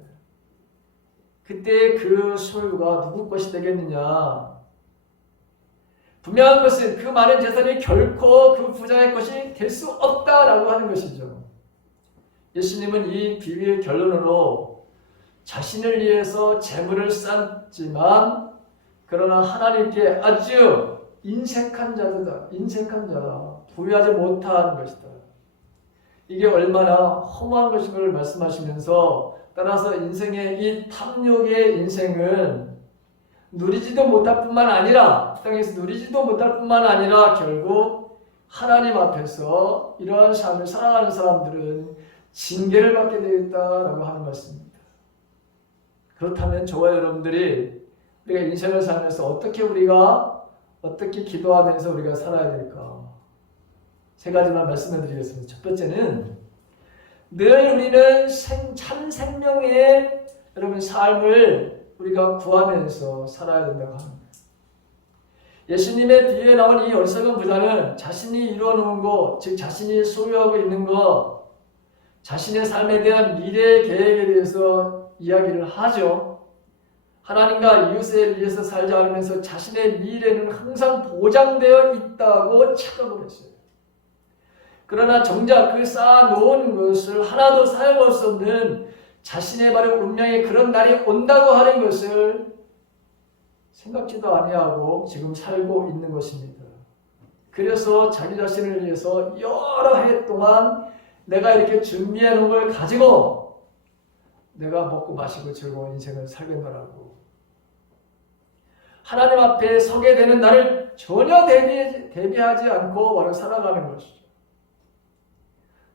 그때 그 소유가 누구 것이 되겠느냐? 분명한 것은 그 많은 재산이 결코 그 부자의 것이 될 수 없다라고 하는 것이죠. 예수님은 이 비유의 결론으로 자신을 위해서 재물을 쌓지만 그러나 하나님께 아주 인색한 자다. 인색한 자다. 부유하지 못한 것이다. 이게 얼마나 허무한 것인 걸 말씀하시면서 따라서 인생의 이 탐욕의 인생은 누리지도 못할 뿐만 아니라 땅에서 누리지도 못할 뿐만 아니라 결국 하나님 앞에서 이러한 삶을 살아가는 사람들은 징계를 받게 되어 있다라고 하는 말씀입니다. 그렇다면 저와 여러분들이 우리가 인생을 살면서 어떻게 기도하면서 우리가 살아야 될까? 세 가지만 말씀해 드리겠습니다. 첫 번째는 늘 우리는 참 생명의 여러분 삶을 우리가 구하면서 살아야 된다고 합니다. 예수님의 비유에 나온 이 어리석은 부자는 자신이 이루어놓은 것, 즉 자신이 소유하고 있는 것, 자신의 삶에 대한 미래 계획에 대해서 이야기를 하죠. 하나님과 이웃을 위해서 살지 않으면서 자신의 미래는 항상 보장되어 있다고 착각을 했어요. 그러나 정작 그 쌓아놓은 것을 하나도 사용할 수 없는 자신의 바로 운명의 그런 날이 온다고 하는 것을 생각지도 아니하고 지금 살고 있는 것입니다. 그래서 자기 자신을 위해서 여러 해 동안 내가 이렇게 준비해 놓은 걸 가지고 내가 먹고 마시고 즐거운 인생을 살겠노라고 하나님 앞에 서게 되는 날을 전혀 대비하지 않고 바로 살아가는 것이죠.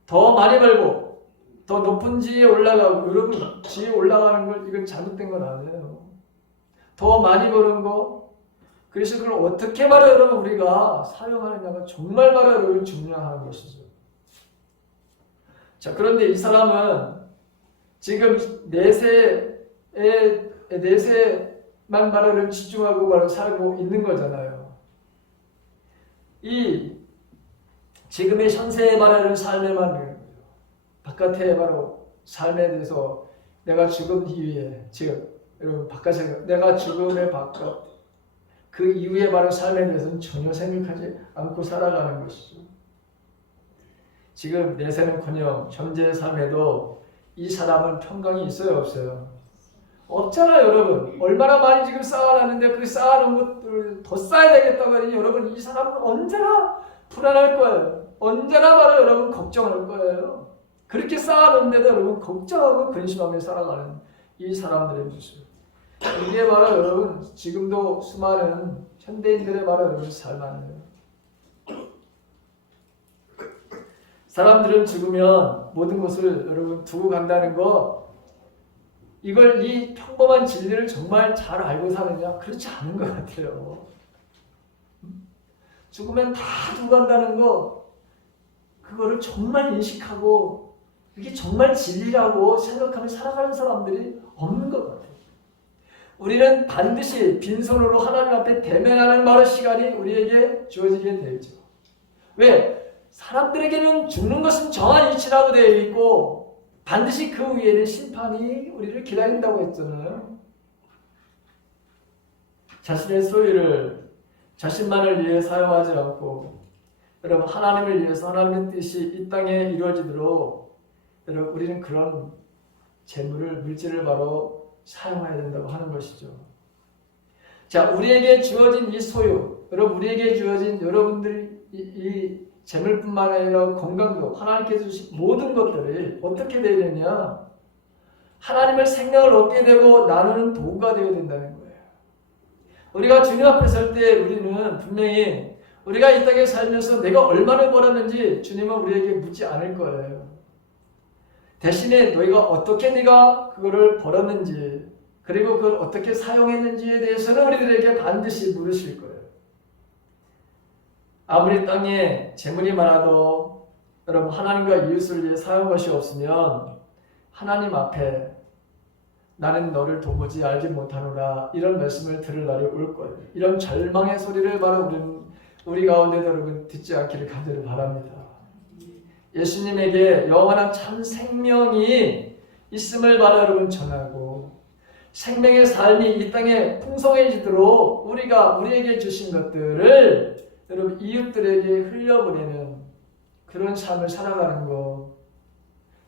더 많이 벌고 더 높은 지위에 올라가고 여러분 지위에 올라가는 걸 이건 잘못된 건 아니에요. 더 많이 버는 거 그래서 그걸 어떻게 바로 여러분 우리가 사용하느냐가 정말 바로 여러분 중요한 것이죠. 자, 그런데 이 사람은 지금 내세만 바로 집중하고 바로 살고 있는 거잖아요. 이 지금의 현세에 바라는 삶에만 바깥에 바로 삶에 대해서 내가 죽은 이후에 즉 여러분 바깥에 내가 죽음의 바깥 그 이후에 바로 삶에 대해서는 전혀 생각하지 않고 살아가는 것이죠. 지금 내세는커녕 현재의 삶에도 이 사람은 평강이 있어요 없어요? 없잖아요 여러분. 얼마나 많이 지금 쌓아놨는데 그 쌓아놓은 것들을 더 쌓아야 되겠다고 하니 여러분 이 사람은 언제나 불안할 거예요. 언제나 바로 여러분 걱정할 거예요. 그렇게 쌓아놓는데도 여러분 걱정하고 근심하며 살아가는 이 사람들의 모습. 이게 바로 여러분 지금도 수많은 현대인들의 바로 여러분 삶 아니에요. 사람들은 죽으면 모든 것을 여러분 두고 간다는 거 이걸 이 평범한 진리를 정말 잘 알고 사느냐? 그렇지 않은 것 같아요. 죽으면 다 두고 간다는 거 그거를 정말 인식하고 이게 정말 진리라고 생각하며 살아가는 사람들이 없는 것 같아요. 우리는 반드시 빈손으로 하나님 앞에 대면하는 바로 시간이 우리에게 주어지게 되죠. 왜? 사람들에게는 죽는 것은 정한 이치라고 되어 있고 반드시 그 위에는 심판이 우리를 기다린다고 했잖아요. 자신의 소유를 자신만을 위해 사용하지 않고 여러분 하나님을 위해서 하나님의 뜻이 이 땅에 이루어지도록 여러분 우리는 그런 재물을 물질을 바로 사용해야 된다고 하는 것이죠. 자, 우리에게 주어진 이 소유, 여러분 우리에게 주어진 여러분들이 이 재물뿐만 아니라 건강도 하나님께서 주신 모든 것들이 어떻게 되느냐? 하나님의 생명을 얻게 되고 나누는 도구가 되어야 된다는 거예요. 우리가 주님 앞에 설 때 우리는 분명히 우리가 이 땅에 살면서 내가 얼마나 벌었는지 주님은 우리에게 묻지 않을 거예요. 대신에 네가 그거를 벌었는지 그리고 그걸 어떻게 사용했는지에 대해서는 우리들에게 반드시 물으실 거예요. 아무리 땅에 재물이 많아도 여러분 하나님과 이웃을 위해 사용한 것이 없으면 하나님 앞에 나는 너를 도무지 알지 못하노라 이런 말씀을 들을 날이 올 거예요. 이런 절망의 소리를 바로 우리 가운데도 여러분 듣지 않기를 간절히 바랍니다. 예수님에게 영원한 참 생명이 있음을 바로 여러분 전하고 생명의 삶이 이 땅에 풍성해지도록 우리에게 주신 것들을 여러분 이웃들에게 흘려보내는 그런 삶을 살아가는 것.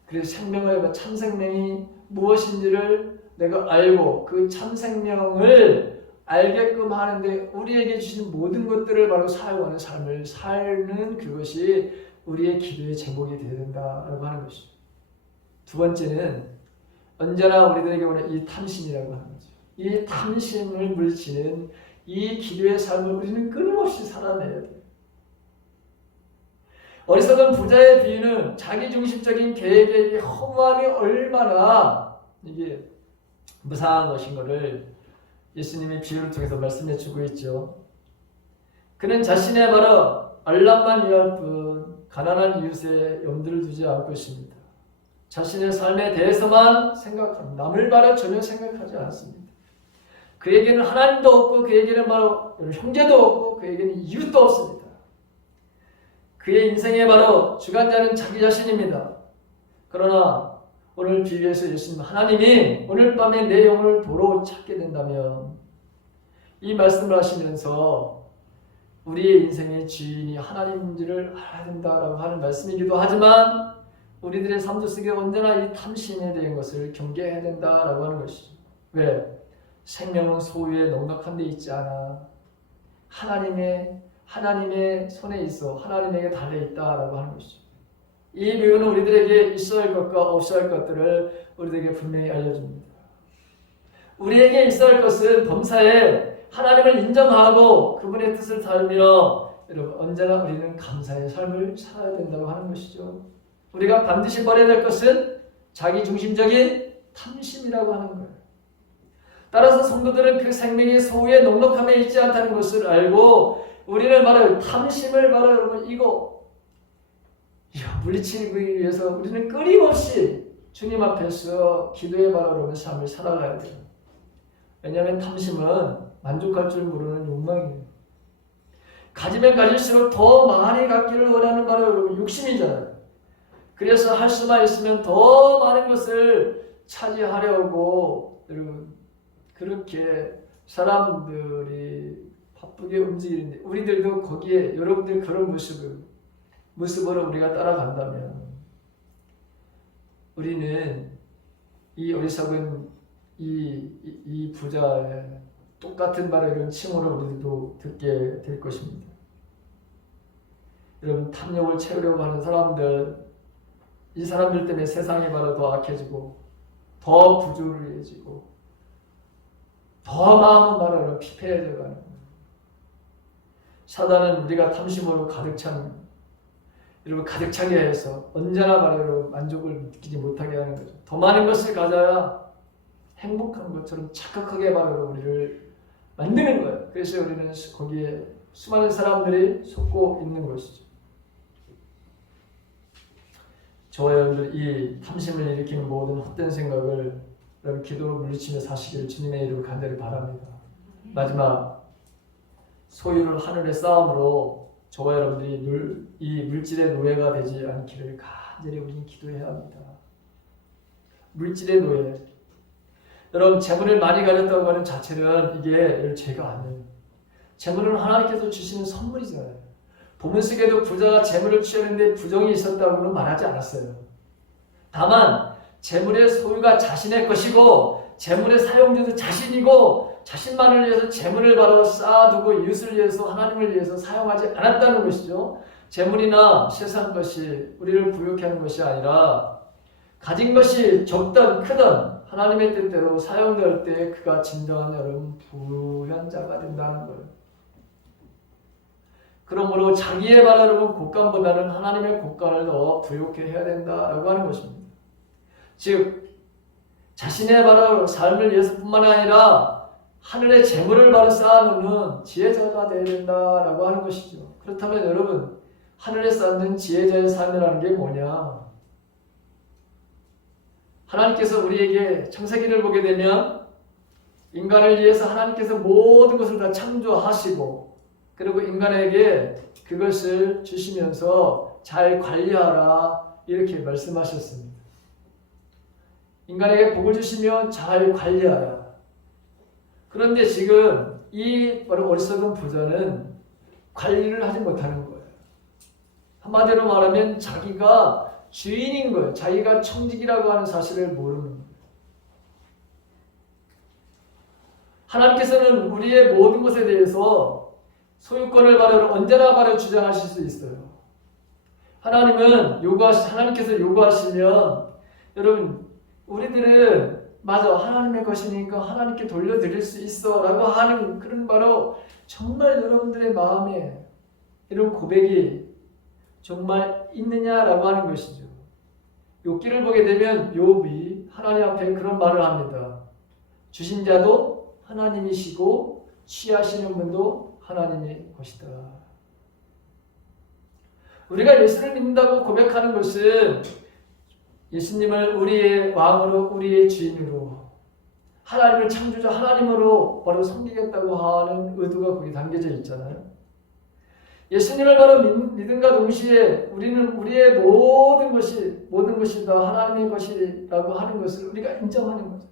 그래서 생명을 참 생명이 무엇인지를 내가 알고 그 참 생명을 알게끔 하는데 우리에게 주신 모든 것들을 바로 사용하는 삶을 사는 그것이 우리의 기도의 제목이 되어야 된다라고 하는 것이죠. 두 번째는 언제나 우리들에게 오는 이 탐심이라고 하는 거죠. 이 탐심을 물리치는 이 기도의 삶을 우리는 끊임없이 살아내야 돼요. 어리석은 부자의 비유는 자기중심적인 계획의 허무함이 얼마나 이게 무상한 것인 것을 예수님이 비유를 통해서 말씀해 주고 있죠. 그는 자신의 바로 알람만 일할 뿐 가난한 이웃의 염두를 두지 않고 있습니다. 자신의 삶에 대해서만 생각합니다. 남을 바라 전혀 생각하지 않습니다. 그에게는 하나님도 없고 그에게는 바로 형제도 없고 그에게는 이웃도 없습니다. 그의 인생의 바로 주관자는 자기 자신입니다. 그러나 오늘 비유에서 예수님 하나님이 오늘 밤에 내 영혼을 도로 찾게 된다면 이 말씀을 하시면서 우리의 인생의 주인이 하나님인지를 알아야 된다라고 하는 말씀이기도 하지만 우리들의 삶 속에 언제나 이 탐심에 대한 것을 경계해야 된다라고 하는 것이죠. 왜? 생명은 소유에 넉넉한 데 있지 않아. 하나님의 손에 있어 하나님에게 달려있다라고 하는 것이죠. 이 비유는 우리들에게 있어야 할 것과 없어야 할 것들을 우리들에게 분명히 알려줍니다. 우리에게 있어야 할 것은 범사에 하나님을 인정하고 그분의 뜻을 살며 여러분 언제나 우리는 감사의 삶을 살아야 된다고 하는 것이죠. 우리가 반드시 버려야 될 것은 자기중심적인 탐심이라고 하는 거예요. 따라서 성도들은 그 생명의 소유에 넉넉함에 있지 않다는 것을 알고 우리는 바로 탐심을 바로 여러분 이거 물리치기 위해서 우리는 끊임없이 주님 앞에서 기도의 바로 여러분 삶을 살아가야 돼요. 왜냐하면 탐심은 만족할 줄 모르는 욕망이에요. 가지면 가질수록 더 많이 갖기를 원하는 바로 여러분 욕심이잖아요. 그래서 할 수만 있으면 더 많은 것을 차지하려고 여러분 그렇게 사람들이 바쁘게 움직이는데 우리들도 거기에 여러분들 그런 모습으로 우리가 따라간다면 우리는 이 어리석은 이 부자의 똑같은 바로 이런 칭호를 우리도 듣게 될 것입니다. 여러분 탐욕을 채우려고 하는 사람들 이 사람들 때문에 세상이 바로 더 악해지고 더 부조리해지고 더 마음은 바로 피폐해져 가는 거예요. 사단은 우리가 탐심으로 가득 차게 해서 언제나 바로 만족을 느끼지 못하게 하는 거죠. 더 많은 것을 가져야 행복한 것처럼 착각하게 바로 우리를 만드는 거예요. 그래서 우리는 거기에 수많은 사람들이 속고 있는 것이죠. 저와 여러분들 이 탐심을 일으키는 모든 헛된 생각을 여러분 기도로 물리치며 사시기를 주님의 이름으로 간절히 바랍니다. 마지막 소유를 하늘의 싸움으로 저와 여러분들이 이 물질의 노예가 되지 않기를 간절히 우리는 기도해야 합니다. 물질의 노예. 여러분 재물을 많이 가졌다고 하는 자체는 이게 죄가 아니에요. 재물은 하나님께서 주시는 선물이잖아요. 본문 속에도 부자가 재물을 취하는데 부정이 있었다고는 말하지 않았어요. 다만 재물의 소유가 자신의 것이고 재물의 사용자도 자신이고 자신만을 위해서 재물을 바로 쌓아두고 이웃을 위해서 하나님을 위해서 사용하지 않았다는 것이죠. 재물이나 세상 것이 우리를 부유케 하는 것이 아니라 가진 것이 적든 크든 하나님의 뜻대로 사용될 때 그가 진정한 여러분 부유한 자가 된다는 거예요. 그러므로 자기의 바로 여러분 곳간보다는 하나님의 곳간을 더 부유케 해야 된다라고 하는 것입니다. 즉 자신의 바로 삶을 위해서뿐만 아니라 하늘의 재물을 바로 쌓아놓는 지혜자가 되어야 된다라고 하는 것이죠. 그렇다면 여러분 하늘에 쌓는 지혜자의 삶이라는 게 뭐냐? 하나님께서 우리에게 창세기를 보게 되면 인간을 위해서 하나님께서 모든 것을 다 창조하시고 그리고 인간에게 그것을 주시면서 잘 관리하라 이렇게 말씀하셨습니다. 인간에게 복을 주시며 잘 관리하라. 그런데 지금 이 어리석은 부자는 관리를 하지 못하는 거예요. 한마디로 말하면 자기가 주인인 거예요. 자기가 청직이라고 하는 사실을 모르는 거예요. 하나님께서는 우리의 모든 것에 대해서 소유권을 언제나 주장하실 수 있어요. 하나님께서 요구하시면 여러분 우리들은 맞아 하나님의 것이니까 하나님께 돌려드릴 수 있어 라고 하는 그런 바로 정말 여러분들의 마음에 이런 고백이 정말 있느냐라고 하는 것이죠. 욥기를 보게 되면 욥이 하나님 앞에 그런 말을 합니다. 주신 자도 하나님이시고 취하시는 분도 하나님의 것이다. 우리가 예수를 믿는다고 고백하는 것은 예수님을 우리의 왕으로 우리의 주인으로 하나님을 창조자 하나님으로 바로 섬기겠다고 하는 의도가 거기 담겨져 있잖아요. 예수님을 바로 믿음과 동시에 우리는 우리의 모든 것이 다 하나님의 것이라고 하는 것을 우리가 인정하는 거죠.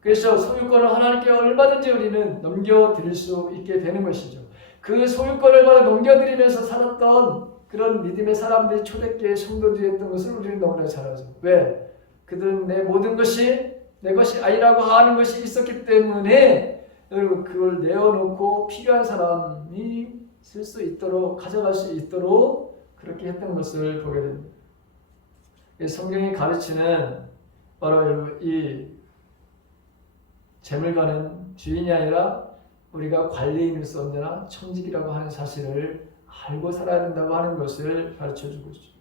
그래서 소유권을 하나님께 얼마든지 우리는 넘겨드릴 수 있게 되는 것이죠. 그 소유권을 바로 넘겨드리면서 살았던 그런 믿음의 사람들이 초대교회 성도들이었던 것을 우리는 너무나 잘 알죠. 왜? 그들은 내 모든 것이 내 것이 아니라고 하는 것이 있었기 때문에 여러분 그걸 내어놓고 필요한 사람이 쓸 수 있도록 가져갈 수 있도록 그렇게 했던 것을 보게 됩니다. 성경이 가르치는 바로 여러분 이 재물가는 주인이 아니라 우리가 관리인일 수 없느나 청직이라고 하는 사실을 알고 살아야 된다고 하는 것을 가르쳐주고 있죠.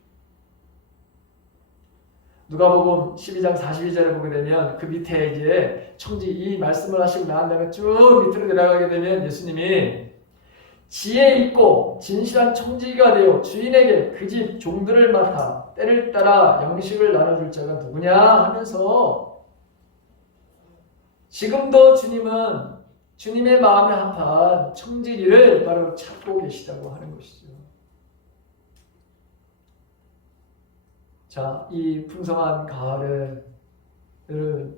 누가복음 12장 42절에 보게 되면 그 밑에 이제 청직 이 말씀을 하시고 난 다음에 쭉 밑으로 내려가게 되면 예수님이 지혜 있고 진실한 청지기가 되어 주인에게 그 집 종들을 맡아 때를 따라 양식을 나눠줄 자가 누구냐 하면서 지금도 주님은 주님의 마음에 합한 청지기를 바로 찾고 계시다고 하는 것이죠. 자, 이 풍성한 가을에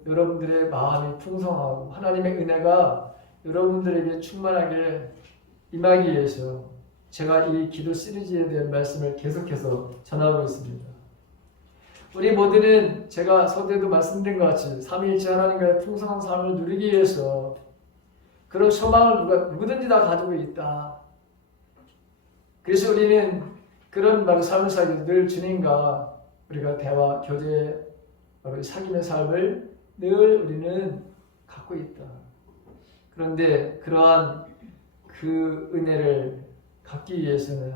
여러분들의 마음이 풍성하고 하나님의 은혜가 여러분들에게 충만하게 임하기 위해서 제가 이 기도 시리즈에 대한 말씀을 계속해서 전하고 있습니다. 우리 모두는 제가 서두에도 말씀드린 것 같이 삼위일체 하나님과의 풍성한 삶을 누리기 위해서 그런 소망을 누구든지 다 가지고 있다. 그래서 우리는 그런 바로 삶을 살기 늘 주님과 우리가 대화, 교제, 사귐의 삶을 늘 우리는 갖고 있다. 그런데 그러한 그 은혜를 갖기 위해서는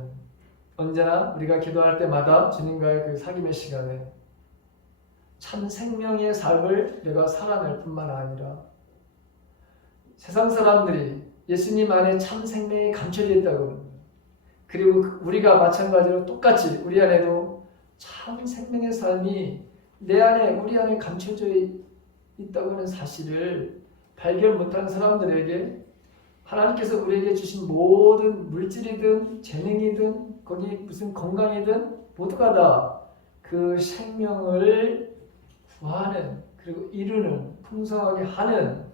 언제나 우리가 기도할 때마다 주님과의 그 사귐의 시간에 참 생명의 삶을 내가 살아낼 뿐만 아니라 세상 사람들이 예수님 안에 참 생명이 감춰져 있다고 합니다. 그리고 우리가 마찬가지로 똑같이 우리 안에도 참 생명의 삶이 내 안에 우리 안에 감춰져 있다고 하는 사실을 발견 못한 사람들에게 하나님께서 우리에게 주신 모든 물질이든 재능이든 거기 무슨 건강이든 모두가 다 그 생명을 구하는 그리고 이루는 풍성하게 하는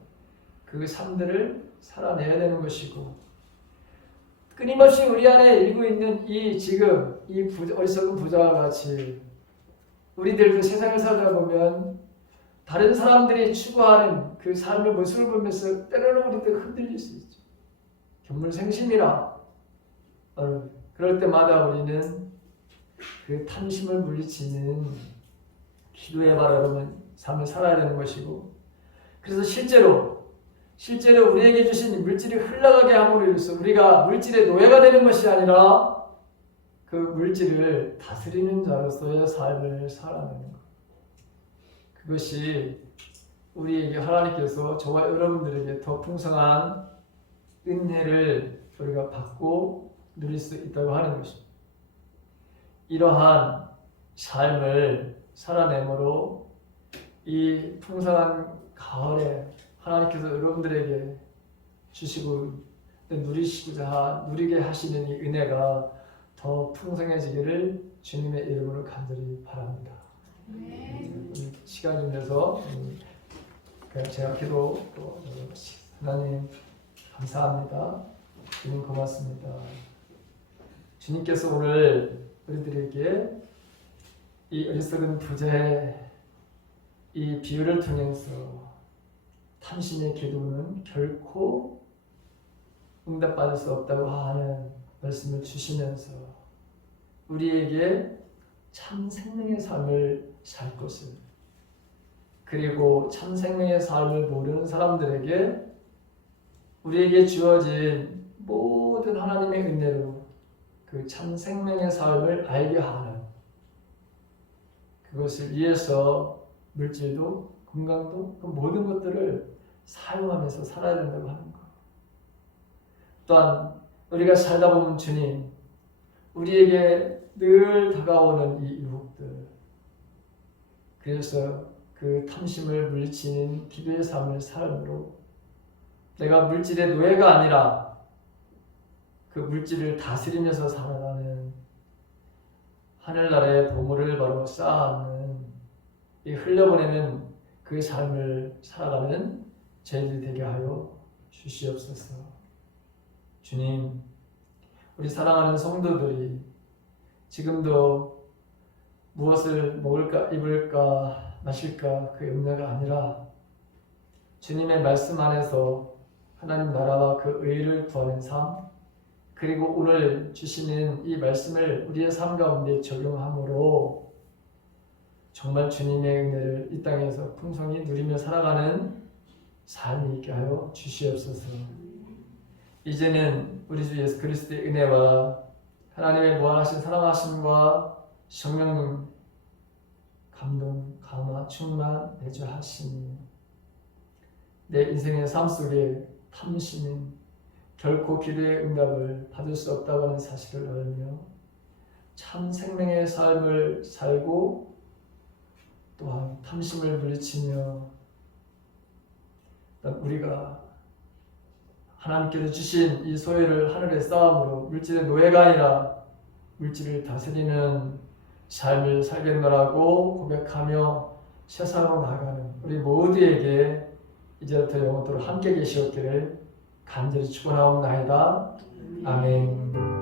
그 삶들을 살아내야 되는 것이고 끊임없이 우리 안에 일고 있는 이 지금 이 어리석은 부자와 같이 우리들도 세상을 살다 보면 다른 사람들이 추구하는 그 삶의 모습을 보면서 때로는 우리도 흔들릴 수 있죠. 견물생심이라 그럴 때마다 우리는 그 탐심을 물리치는 기도의 바라는 삶을 살아야 되는 것이고 그래서 실제로 우리에게 주신 물질이 흘러가게 함으로 인해서 우리가 물질의 노예가 되는 것이 아니라 그 물질을 다스리는 자로서의 삶을 살아내는 것. 그것이 우리에게 하나님께서 저와 여러분들에게 더 풍성한 은혜를 우리가 받고 누릴 수 있다고 하는 것입니다. 이러한 삶을 살아내므로 이 풍성한 가을에 하나님께서 여러분들에게 주시고 누리게 하시는 이 은혜가 더 풍성해지기를 주님의 이름으로 간절히 바랍니다. 시간이 내서 제가 기도 또 하나님 감사합니다. 주님 고맙습니다. 주님께서 오늘 우리들에게 이 어리석은 부자의 이 비유를 통해서 탐심의 기도는 결코 응답받을 수 없다고 하는 말씀을 주시면서 우리에게 참 생명의 삶을 살 것을, 그리고 참 생명의 삶을 모르는 사람들에게 우리에게 주어진 모든 하나님의 은혜로 그 참 생명의 삶을 알게 하는, 그것을 위해서 물질도 건강도 그 모든 것들을 사용하면서 살아야 된다고 하는 것. 또한 우리가 살다 보면 주님, 우리에게 늘 다가오는 이 유혹들, 그래서 그 탐심을 물리치는 기도의 삶을 삶으로 내가 물질의 노예가 아니라 그 물질을 다스리면서 살아가는 하늘나라의 보물을 바로 쌓아놓는 이 흘려보내는 그 삶을 살아가는 저희들이 되게 하여 주시옵소서. 주님, 우리 사랑하는 성도들이 지금도 무엇을 먹을까, 입을까, 마실까 그 염려가 아니라 주님의 말씀 안에서 하나님 나라와 그 의를 구하는 삶, 그리고 오늘 주시는 이 말씀을 우리의 삶 가운데 적용함으로 정말 주님의 은혜를 이 땅에서 풍성히 누리며 살아가는 삶이 있게 하여 주시옵소서. 이제는 우리 주 예수 그리스도의 은혜와 하나님의 무한하신 사랑하심과 성령님 감동, 감화, 충만, 내주하시니 내 인생의 삶 속에 탐심인 결코 기도의 응답을 받을 수 없다고 하는 사실을 알며 참 생명의 삶을 살고 또한 탐심을 물리치며 우리가 하나님께서 주신 이 소유를 하늘의 싸움으로 물질의 노예가 아니라 물질을 다스리는 삶을 살겠노라고 고백하며 세상으로 나아가는 우리 모두에게 이제부터 영원토록 함께 계시옵기를 간절히 축원하옵나이다. 아멘.